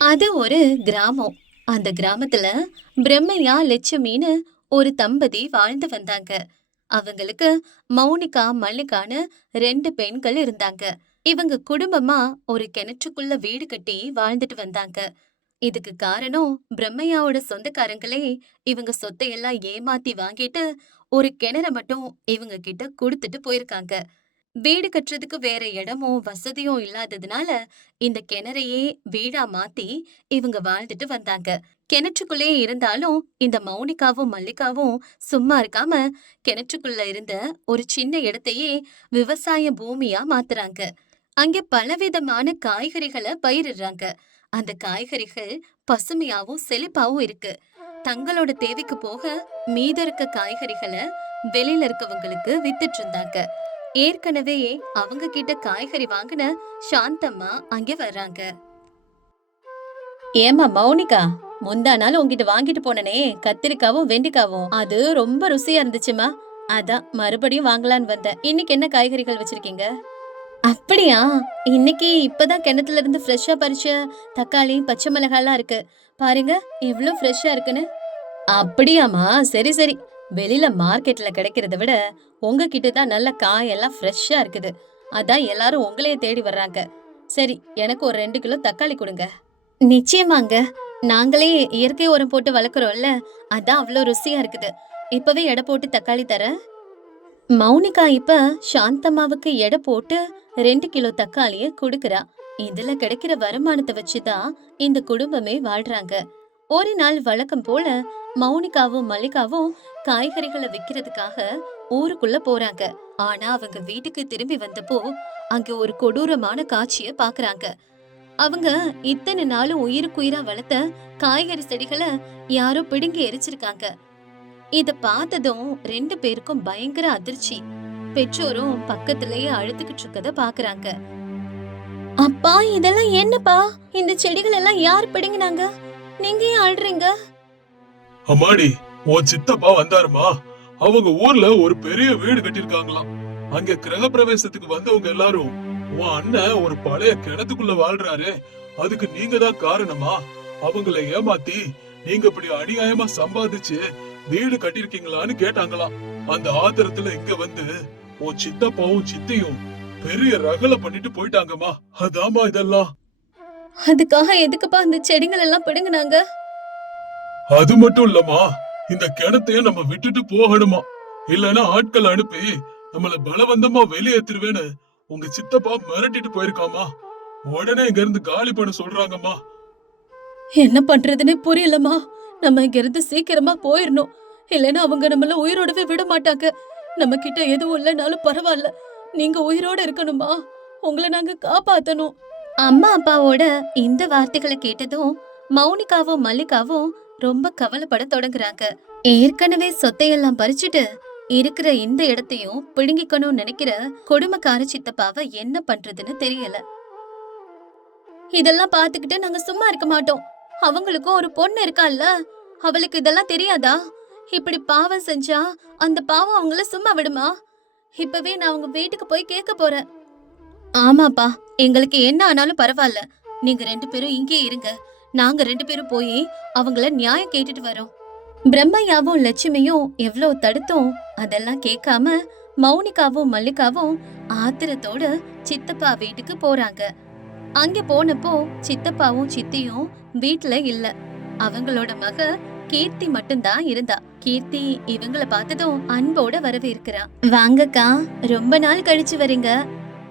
அது ஒரு கிராமம். அந்த கிராமத்துல பிரம்மையா லட்சுமின்னு ஒரு தம்பதி வாழ்ந்து வந்தாங்க. அவங்களுக்கு மௌனிகா, மல்லிகான்னு 2 பெண்கள் இருந்தாங்க. இவங்க குடும்பமா ஒரு கிணற்றுக்குள்ள வீடு கட்டி வாழ்ந்துட்டு வந்தாங்க. இதுக்கு காரணம் பிரம்மையாவோட சொந்தக்காரங்களே இவங்க சொத்தையெல்லாம் ஏமாத்தி வாங்கிட்டு ஒரு கிணற மட்டும் இவங்க கிட்ட குடுத்துட்டு போயிருக்காங்க. வீடு கட்டுறதுக்கு வேற இடமும் வசதியும் இல்லாததுனால இந்த கிணறையே வீடா மாத்தி இவங்க வாழ்ந்துட்டு வந்தாங்க. கிணற்றுக்குள்ளே இருந்தாலும் இந்த மௌனிகாவும் மல்லிகாவும் சும்மா இருக்காம கிணற்றுக்குள்ள இருந்த ஒரு சின்ன இடத்தையே விவசாய பூமியா மாத்துறாங்க. அங்க பலவிதமான காய்கறிகளை பயிரிடுறாங்க. அந்த காய்கறிகள் பசுமையாவும் செழிப்பாவும் இருக்கு. தங்களோட தேவைக்கு போக மீத இருக்க காய்கறிகளை வெளியில இருக்கவங்களுக்கு வித்துட்டு இருந்தாங்க. ஏற்கனவே அவங்க கிட்ட காய்கறி வாங்கின சாந்தம்மா அங்க வர்றாங்க. ஏமா மௌனிகா, முந்தா நாள் உன்கிட்ட வாங்கிட்டு போனனே கத்திரிக்காவும் வெண்டிக்காவும், அது ரொம்ப ருசியா இருந்துச்சுமா. அதான் மறுபடியும் வாங்கலான்னு வந்தேன். இன்னைக்கு என்ன காய்கறிகள் வச்சிருக்கீங்க? அப்படியா? இன்னைக்கு இப்பதான் கிணத்துல இருந்து ஃப்ரெஷ்ஷா பறிச்ச தக்காளி, பச்சை மிளகாய்லாம் இருக்கு. பாருங்க எவ்ளோ ஃப்ரெஷ்ஷா இருக்குன்னு. அப்படியாம்மா? சரி சரி. வெளியில மார்க்கெட்ல கிடைக்கிறத விட உங்ககிட்ட தான் நல்ல காயெல்லாம் ஃப்ரெஷ்ஷா இருக்குது. அதான் எல்லாரும் உங்களையே தேடி வர்றாங்க. சரி, எனக்கு ஒரு 2 கிலோ தக்காளி கொடுங்க. நிச்சயமாங்க. நாங்களே இயற்கை உரம் போட்டு வளர்க்குறோம்ல, அதான் அவ்ளோ ருசியா இருக்குது. இப்பவே எடை போட்டு தக்காளி தரேன். மௌனிகா இப்ப சாந்தம்மாவுக்கு எடை போட்டு 2 கிலோ தக்காளிய குடுக்குறா. இதுல கிடைக்கிற வருமானத்தை வச்சுதான் இந்த குடும்பமே வாழ்றாங்க. ஒரு நாள் வழக்கம் போல மௌனிகாவும் மல்லிகாவும் காய்கறிகளை விக்கிறதுக்காக ஊருக்குள்ள போறாங்க. ஆனா அவங்க வீட்டுக்கு திரும்பி வந்தப்போ அங்க ஒரு கொடூரமான காட்சிய பாக்குறாங்க. அவங்க இத்தனை நாளும் உயிருக்குயிரா வளர்த்த காய்கறி செடிகளை யாரோ பிடுங்கி எரிச்சிருக்காங்க. இத பார்த்ததும் 2 பேருக்கும் பயங்கர அதிர்ச்சி. பெற்றோரும் பக்கத்திலேயே அழுதுகிட்டு இருக்கத பாக்குறாங்க. அப்பா, இதெல்லாம் என்னப்பா? இந்த செடிகள் எல்லாம் யார் பிடுங்கினாங்க? நீங்க ஏன் அழுறீங்க? அம்மாடி, உன் சித்தப்பா வந்தாருமா. அவங்க ஊர்ல ஒரு பெரிய வீடு கட்டிருக்காங்களாம். அங்க கிரக பிரவேசத்துக்கு வந்தவங்க எல்லாரும் உன் அண்ணன் ஒரு பழைய கிணத்துக்குள்ள வாழ்றாரு, அதுக்கு நீங்க தான் காரணமா? அவங்கள ஏமாத்தி நீங்க இப்படி அநியாயமா சம்பாதிச்சு வீடு கட்டிருக்கீங்களான்னு கேட்டாங்களாம். அந்த ஆத்திரத்துல இங்க வந்து உன் சித்தப்பாவும் சித்தியும் பெரிய ரகலை பண்ணிட்டு போயிட்டாங்கம்மா. அதாம்மா இதெல்லாம். அதுக்காக எதுக்குப்பா அந்த செடிகள் எல்லாம் பிடுங்கினாங்க? அது மட்டும் இல்லம்மா, இந்த கிணத்தையும் நம்ம விட்டுட்டு போகணுமா, இல்லனா ஆட்கள் அனுப்பி நம்மள பலவந்தமா வெளியேத்திருவேன்னு உங்க சித்தப்பா மிரட்டிட்டு போயிருக்காமா. உடனே இங்க இருந்து காலி பண்ண சொல்றாங்கம்மா. என்ன பண்றதுன்னு புரியலமா. நம்ம இங்க இருந்து சீக்கிரமா போயிடணும். இல்லைன்னா அவங்க நம்மள உயிரோடவே விட மாட்டாங்க. நம்ம கிட்ட எதுவும் இல்லைனாலும் பரவாயில்ல, நீங்க உயிரோட இருக்கணுமா. உங்களை நாங்க காப்பாத்தணும். அம்மா அப்பாவோட இந்த வார்த்தைகளை கேட்டதும் மௌனிகாவும் மல்லிகாவும் ரொம்ப கவலைப்பட தொடங்குறாங்க. ஏற்கனவே சொத்தையெல்லாம் பறிச்சுட்டு இருக்கிற இந்த இடத்தையும் பிடுங்கிக்கணும்னு நினைக்கிற கொடுமைக்கார சித்தப்பாவை என்ன பண்றதுன்னு தெரியல. இதெல்லாம் பாத்துக்கிட்டு நாங்க சும்மா இருக்க மாட்டோம். அவங்களுக்கும் ஒரு பொண்ணு இருக்கால்ல, அவளுக்கு இதெல்லாம் தெரியாதா? இப்படி பாவம் செஞ்சா அந்த பாவம் அவங்கள சும்மா விடுமா? இப்பவே நான் அவங்க வீட்டுக்கு போய் கேட்க போறேன். ஆமாப்பா, எங்களுக்கு என்ன ஆனாலும் பரவாயில்ல. நீங்க 2 பேரும் இங்கே இருங்க. நாங்க 2 பேரும் போய் அவங்கள நியாயம் கேட்டுட்டு வரோம். பிரம்மையாவும் லட்சுமியும் எவ்வளவு தடுத்தோம் அதெல்லாம் கேட்காம மௌனிகாவும் மல்லிகாவும் ஆத்திரத்தோட சித்தப்பா வீட்டுக்கு போறாங்க. அங்க போனப்போ சித்தப்பாவும் சித்தியும் வீட்ல இல்ல. அவங்களோட மக கீர்த்தி மட்டும்தான் இருந்தா. கீர்த்தி இவங்கள பார்த்ததும் அன்போட வரவேற்கிறா. வாங்கக்கா, ரொம்ப நாள் கழிச்சு வரீங்க.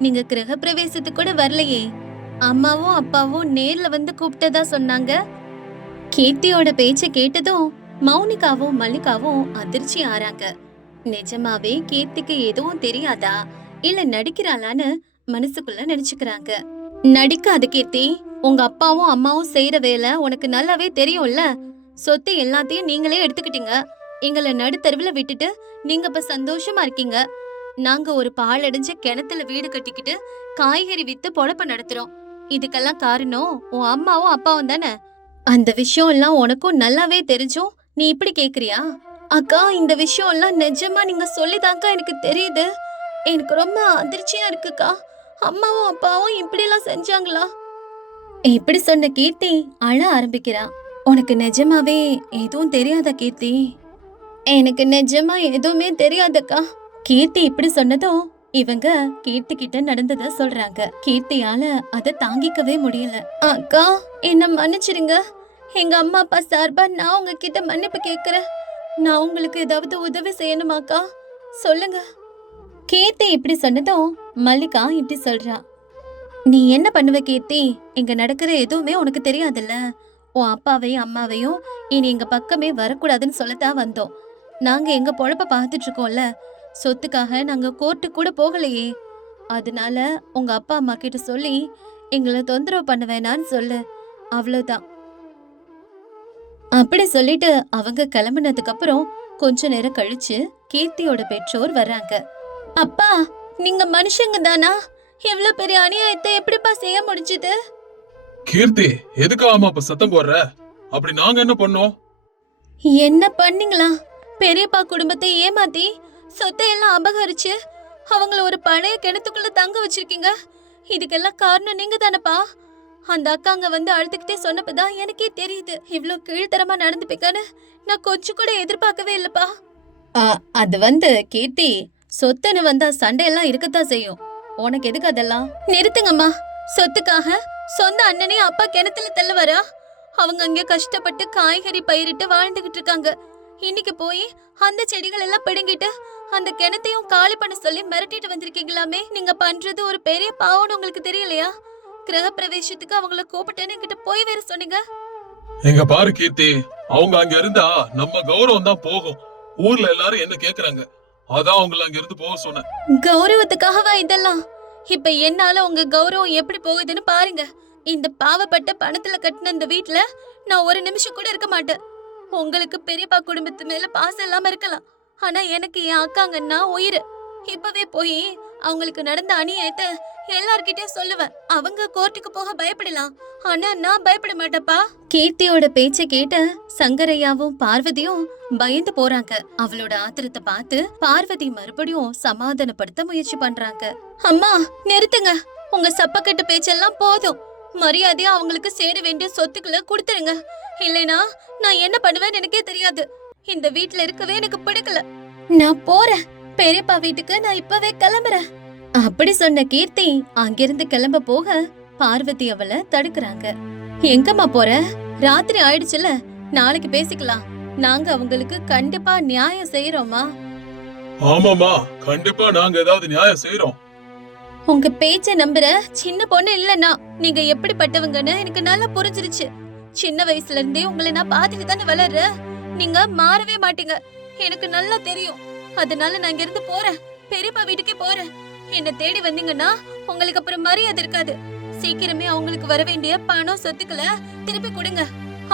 நீங்க கிரக பிரவேசத்துக்கு கூட வரலையே. அம்மாவும் அப்பாவும் நேர்ல வந்து கூப்பிட்டதா சொன்னாங்க. கீர்த்தியோட பேச்ச கேட்டதும் மௌனிகாவும் மல்லிகாவும் அதிர்ச்சி ஆறாங்க. நிஜமாவே கீர்த்திக்கு எதுவும் தெரியாதா இல்ல நடிக்கிறாளான்னு மனசுக்குள்ள நினைச்சுக்கிறாங்க. நடிக்காத கீர்த்தி, உங்க அப்பாவும் அம்மாவும் செய்யற வேலை உனக்கு நல்லாவே தெரியும்ல. சொத்து எல்லாத்தையும் நீங்களே எடுத்துக்கிட்டீங்க. எங்களை நடுத்தருவுல விட்டுட்டு நீங்க இப்ப சந்தோஷமா இருக்கீங்க. நாங்க ஒரு பாழடைஞ்ச கிணத்துல வீடு கட்டிக்கிட்டு காய்கறி வித்து பொழப்ப நடத்துறோம். இதுக்கெல்லாம் காரணம் உன் அம்மாவும் அப்பாவும் தானே. அந்த விஷயம் எல்லாம் உனக்கும் நல்லாவே தெரிஞ்சும் நீ இப்படி கேக்குறியா? அக்கா, இந்த விஷயம் எல்லாம் நிஜமா நீங்க சொல்லிதாக்கா எனக்கு தெரியுது. எனக்கு ரொம்ப அதிர்ச்சியா இருக்குக்கா. அம்மாவும் அப்பாவும் இப்படி எல்லாம் செஞ்சாங்களா? இப்படி சொன்ன கீர்த்தி அழ ஆரம்பிக்கிறா. உனக்கு நிஜமாவே எதுவும் தெரியாதா கீர்த்தி? எனக்கு நிஜமா எதுவுமே தெரியாதக்கா. கீர்த்தி இப்படி சொன்னதும் இவங்க கீர்த்தி கிட்ட நடந்தத சொல்றாங்க. கீர்த்தியால அதை தாங்கிக்கவே முடியல. அக்கா, என்ன மன்னிச்சிருங்க. எங்க அம்மா அப்பா சார்பா நான் உங்ககிட்ட மன்னிப்பு கேக்குறேன். நான் உங்களுக்கு ஏதாவது உதவி செய்யணுமாக்கா? சொல்லுங்க. கீர்த்தி இப்படி சொன்னதும் மல்லிகா இப்படி சொல்றா. நீ என்ன பண்ணுவ கீர்த்தி? இங்க நடக்கிற எதுவுமே உனக்கு தெரியாதுல்ல. உன் அப்பாவையும் அம்மாவையும் இனி எங்க பக்கமே வரக்கூடாதுன்னு சொல்லத்தான் வந்தோம். நாங்க எங்க பொழப்ப பார்த்துட்டு இருக்கோம்ல. சொத்துக்காக நாங்க கோர்ட்டு கூட போகலையே. அதனால உங்க அப்பா அம்மா கிட்ட சொல்லி எங்களை தொந்தரவு பண்ண வேணான்னு சொல்லு. அவ்வளவுதான். அப்படி சொல்லிட்டு அவங்க கிளம்புனதுக்கு அப்புறம் கொஞ்ச நேரம் கழிச்சு கீர்த்தியோட பெற்றோர் வர்றாங்க. அப்பா, நீங்க மனுஷங்க தானா? எவ்வளவு பெரிய அநியாயத்தை எப்படிப்பா செய்ய முடிஞ்சது? கீர்த்தி, எதுக்கு அம்மா அப்ப சத்தம் போடுற? அப்படி நாங்க என்ன பண்ணோம்? என்ன பண்ணீங்களா? பெரியப்பா குடும்பத்தை ஏமாத்தி சொத்தை எல்லாம் அபகரிச்சு அவங்கள ஒரு பழைய கிணத்துக்குள்ள தங்க வச்சிருக்கீங்க. இதுக்கெல்லாம் காரணம் நீங்க தானப்பா. அந்த அக்காங்க வந்து அழுதுகிட்டே சொன்னப்பதான் எனக்கே தெரியுது இவ்ளோ கீழ்த்தரமா நடந்துப்பீங்கன்னு. நான் கொஞ்சம் கூட எதிர்பார்க்கவே இல்லப்பா. அது வந்து கீர்த்தி, சொத்துன்னு வந்தா சண்டையெல்லாம் இருக்கத்தான் செய்யும். உனக்கு எதுக்கு அதெல்லாம்? நிறுத்துங்கம்மா. சொத்துக்காக சொந்த அண்ணனையும் அப்பா கிணத்துல தள்ளுவாரா? அவங்க அங்க கஷ்டப்பட்டு காய்கறி பயிரிட்டு வாழ்ந்துகிட்டு இருக்காங்க. இன்னைக்கு போய் அந்த செடிகள் எல்லாம் பிடுங்கிட்டு அந்த கிணத்தையும் காலி பண்ண சொல்லி மிரட்டிட்டு வந்திருக்கீங்களாமே. நீங்க பண்றது ஒரு பெரிய பாவம்னு உங்களுக்கு தெரியலையா? கிரக பிரவேசத்துக்கு அவங்கள கூப்பிட்டேன்னு என்கிட்ட போய் வேற சொன்னீங்க. எங்க பாரு கீர்த்தி, அவங்க அங்க இருந்தா நம்ம கௌரவம் தான் போகும். ஊர்ல எல்லாரும் என்ன கேக்குறாங்க, அதான் அவங்கள அங்க இருந்து போக சொன்னேன். கௌரவத்துக்காகவா இதெல்லாம்? இப்ப என்னால உங்க கௌரவம் எப்படி போகுதுன்னு பாருங்க. இந்த பாவப்பட்ட பணத்துல கட்டின இந்த வீட்ல நான் ஒரு நிமிஷம் கூட இருக்க மாட்டேன். உங்களுக்கு பெரியப்பா குடும்பத்து மேல பாசம் இல்லாம இருக்கலாம், ஆனா எனக்கு என் அக்காங்கன்னா உயிர். இப்பவே போய் அவங்களுக்கு நடந்த அநியாயத்தை எல்லார்கிட்டயும் சொல்லுவேன். அவங்க கோர்ட்டுக்கு போக பயப்படலாம், ஆனா நான் பயப்பட மாட்டேப்பா. கீர்த்தியோட பேச்ச கேட்ட சங்கரையாவும் பார்வதியும் பயந்து போறாங்க. அவளோட ஆத்திரத்தை பார்த்து பார்வதி மறுபடியும் சமாதானப்படுத்த முயற்சி பண்றாங்க. அம்மா, நிறுத்துங்க. உங்க சப்பக்கட்டு பேச்செல்லாம் போதும். மரியாதையா அவங்களுக்கு சேர வேண்டிய சொத்துக்களை கொடுத்துருங்க. இல்லைனா நான் என்ன பண்ணுவேன்னு எனக்கே தெரியாது. இந்த வீட்ல இருக்கவே எனக்கு பிடிக்கல. நான் போறேன். பெரியப்பா வீட்டுக்கு நான் இப்பவே கிளம்புறேன். அப்படி சொன்ன கீர்த்தி அங்கிருந்து கிளம்ப போக பார்வதி அவளை தடுக்கிறாங்க. எங்கம்மா போற? ராத்திரி ஆயிடுச்சுல, நாளைக்கு பேசிக்கலாம். நாங்க அவங்களுக்கு கண்டிப்பா நியாயம் செய்யறோமா? ஆமாமா, கண்டிப்பா நாங்க ஏதாவது நியாயம் செய்யறோம். உங்க பேச்ச நம்புற சின்ன பொண்ணு இல்லனா. நீங்க எப்படிப்பட்டவங்கன்னு எனக்கு நல்லா புரிஞ்சிருச்சு. சின்ன வயசுல இருந்தே உங்களை நான் பாத்துட்டு தானே வளர்ற. நீங்க மாறவே மாட்டீங்க, எனக்கு நல்லா தெரியும். அதனால நான் இங்க இருந்து போறேன். பெரியப்பா வீட்டுக்கே போறேன். என்ன தேடி வந்தீங்கன்னா உங்களுக்கு அப்புறம் மரியாதை இருக்காது. சீக்கிரமே அவங்களுக்கு வர வேண்டிய பணம் சொத்துக்களை திருப்பி கொடுங்க.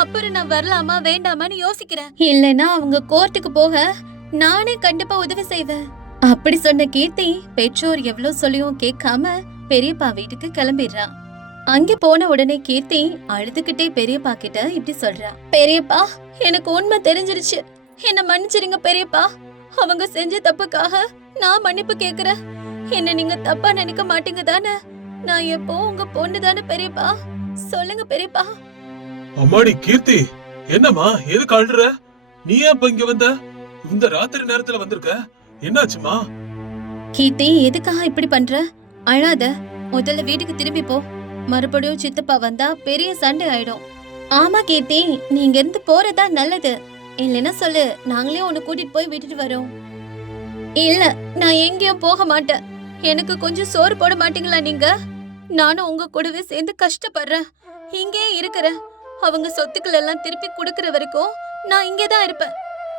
அப்புறம் நான் வரலாமா வேண்டாமான்னு யோசிக்கிறேன். இல்லைன்னா அவங்க கோர்ட்டுக்கு போக நானே கண்டிப்பா உதவி செய்வேன். அப்படி சொன்ன கீர்த்தி பெற்றோர் எவ்வளவு சொல்லியும் கேட்காம பெரியப்பா வீட்டுக்கு கிளம்பிடுறா. அங்க போன உடனே கீர்த்தி அழுதுகிட்டே பெரியப்பா கிட்ட இப்படி சொல்றா. பெரியப்பா, எனக்கு உண்மை தெரிஞ்சிருச்சு. என்ன மன்னிச்சிருங்க பெரியப்பா. அவங்க செஞ்ச தப்புக்காக நான் மன்னிப்பு கேக்குறேன். என்ன நீங்க தப்பா நினைக்க மாட்டீங்க தானே? நான் எப்போ உங்க பொண்ணு தானே பெரியப்பா. சொல்லுங்க பெரியப்பா. அம்மாடி கீர்த்தி, என்னம்மா எதுக்கு அழுற? நீ ஏன் இங்க வந்த? இந்த ராத்திரி நேரத்துல வந்திருக்க, என்னாச்சுமா? கீர்த்தி, எதுக்காக இப்படி பண்ற? அழாத. முதல்ல வீட்டுக்கு திரும்பி போ. மறுபடியும் சித்தப்பா வந்தா பெரிய சண்டை ஆயிடும். ஆமா கீர்த்தி, நீங்க இருந்து போறதா நல்லது. இல்லைன்னா சொல்லு, நாங்களே உன்னை கூட்டிட்டு போய் விட்டுட்டு வரோம். இல்ல, நான் எங்கேயும் போக மாட்டேன். எனக்கு கொஞ்சம் சோறு போட மாட்டீங்களா நீங்க? நானும் உங்க கூடவே சேர்ந்து கஷ்டப்படுறேன். இங்கே இருக்கிறேன். அவங்க சொத்துக்கள் எல்லாம் திருப்பி கொடுக்கற வரைக்கும் நான் இங்கேதான் இருப்பேன்.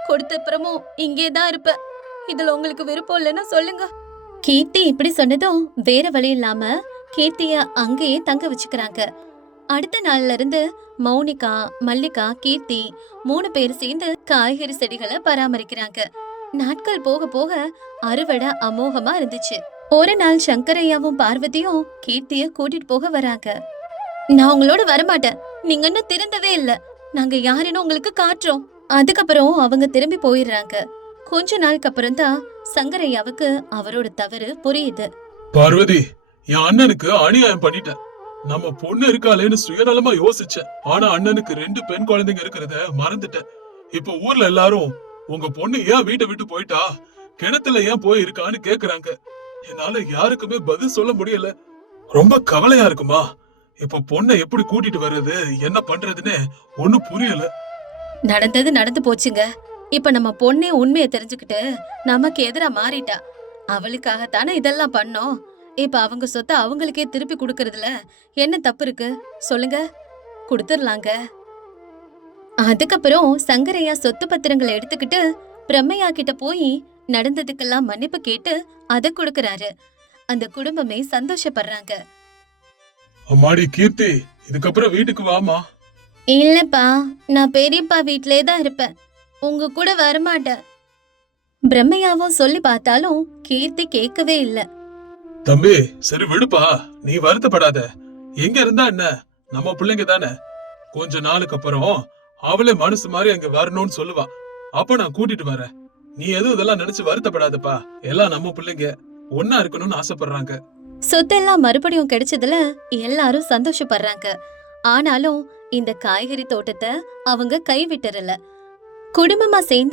கொடுத்த அப்புறமும் இங்கேதான் இருப்பேன். இதுல உங்களுக்கு விருப்பம் இல்லைன்னா சொல்லுங்க. கீர்த்தி இப்படி சொன்னதும் வேற வழி இல்லாம கீர்த்திய அங்கேயே தங்க வச்சுக்கிறாங்க. அடுத்த நாள்ல இருந்து மௌனிகா, மல்லிகா, கீர்த்தி 3 பேர் சேர்ந்து காய்கறி செடிகளை பராமரிக்கிறாங்க. நாட்கள் போக போக அறுவடை அமோகமா இருந்துச்சு. ஒரு நாள் சங்கரையாவும் பார்வதியும் கீர்த்திய கூட்டிட்டு போக வராங்க. நான் உங்களோட வரமாட்டேன். நீங்க இன்னும் திருந்தவே இல்ல. நாங்க யாருன்னு உங்களுக்கு காட்டுறோம். அதுக்கப்புறம் அவங்க திரும்பி போயிடுறாங்க. கொஞ்ச நாளுக்கு அப்புறம் தான் சங்கரையாவுக்கு அவரோட தவறு புரியுது. பார்வதி, என் அண்ணனுக்கு அநியாயம் பண்ணிட்டேன். நம்ம பொண்ணு இருக்காளேன்னு சுயநலமா யோசிச்சேன். ஆனா அண்ணனுக்கு 2 பெண் குழந்தைங்க இருக்கிறத மறந்துட்டேன். இப்ப ஊர்ல எல்லாரும் உங்க பொண்ணு ஏன் வீட்டை விட்டு போயிட்டா, கிணத்துல ஏன் போய் இருக்கான்னு கேக்குறாங்க. என்னால யாருக்குமே பதில் சொல்ல முடியல. ரொம்ப கவலையா இருக்குமா. இப்ப பொண்ணை எப்படி கூட்டிட்டு வர்றது, என்ன பண்றதுன்னு ஒண்ணும் புரியல. நடந்தது நடந்து போச்சுங்க. இப்ப நம்ம பொண்ணே உண்மையை தெரிஞ்சுக்கிட்டு நமக்கு எதிரா மாறிட்டா. அவளுக்காகத்தானே இதெல்லாம் பண்ணோம். இப்ப அவங்க சொத்தை அவங்களுக்கே திருப்பி கொடுக்கறதுல என்ன தப்பு இருக்கு சொல்லுங்க? கொடுத்துடலாங்க. அதுக்கப்புறம் சங்கரையா சொத்து பத்திரங்களை எடுத்துக்கிட்டு பிரம்மையா கிட்ட போய் நடந்ததுக்கெல்லாம் மன்னிப்பு கேட்டு அதை கொடுக்கறாரு. அந்த குடும்பமே சந்தோஷப்படுறாங்க. அம்மாடி கீர்த்தி, இதுக்கப்புறம் வீட்டுக்கு வாமா. இல்லப்பா, நான் பெரியப்பா வீட்லயே தான் இருப்பேன். உங்க கூட வரமாட்டேன். பிரம்மையாவும் சொல்லி பார்த்தாலும் கீர்த்தி கேட்கவே இல்ல. தம்பி சரி விடுப்பா, நீ வருத்தப்படாத. எங்க இருந்தா என்ன, நம்ம பிள்ளைங்க தானே. கொஞ்ச நாளுக்கு அப்புறம் அவளே மனசு மாதிரி அங்க வரணும்னு சொல்லுவா. அப்ப நான் கூட்டிட்டு வரேன். நீ எதுவும் இதெல்லாம் நினைச்சு வருத்தப்படாதப்பா. எல்லாம் நம்ம பிள்ளைங்க ஒன்னா இருக்கணும்னு ஆசைப்படுறாங்க. சொத்தெல்லாம் மறுபடியும் கிடைச்சதுல எல்லாரும் சந்தோஷப்படுறாங்க. ஆனாலும் இந்த காய்கறி தோட்டத்தை அவங்க கைவிட்டுறல. குடும்பமா சேர்ந்து